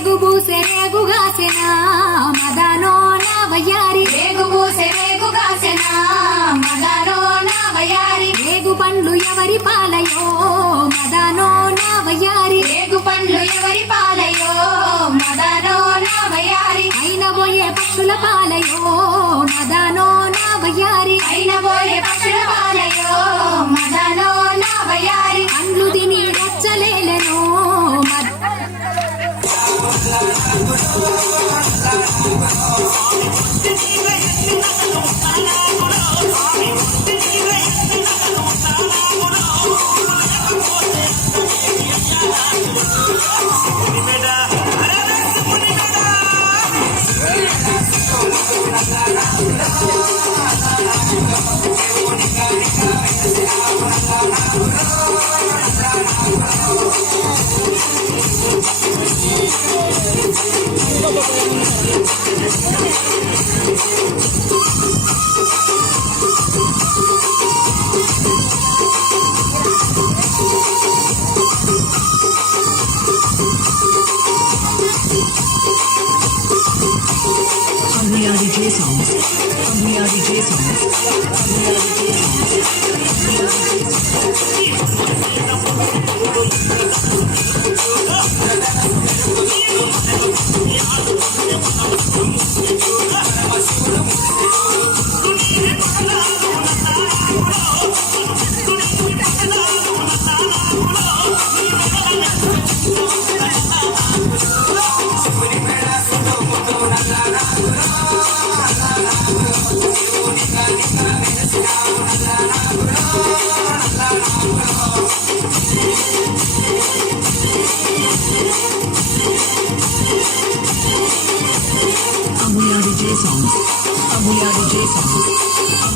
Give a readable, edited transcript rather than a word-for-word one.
రేగు బూసె రేగు గాసెనా మదనో నా వయ్యారి రేగు బూసె రేగు గాసెనా మదనో నా వయ్యారి రేగు పండ్లు ఎవరి పాలయో మదనో నా వయ్యారి రేగు పండ్లు ఎవరి పాలయో మదనో నా వయ్యారి అయిన పోయే పక్షుల పాలయో మదనో నా వయ్యారి అయిన పోయే పక్షుల పాలయో మదనో నా వయ్యారి పండ్లు తిని రచ్చలేలెనో DJ songs. DJ songs. DJ songs. DJ songs.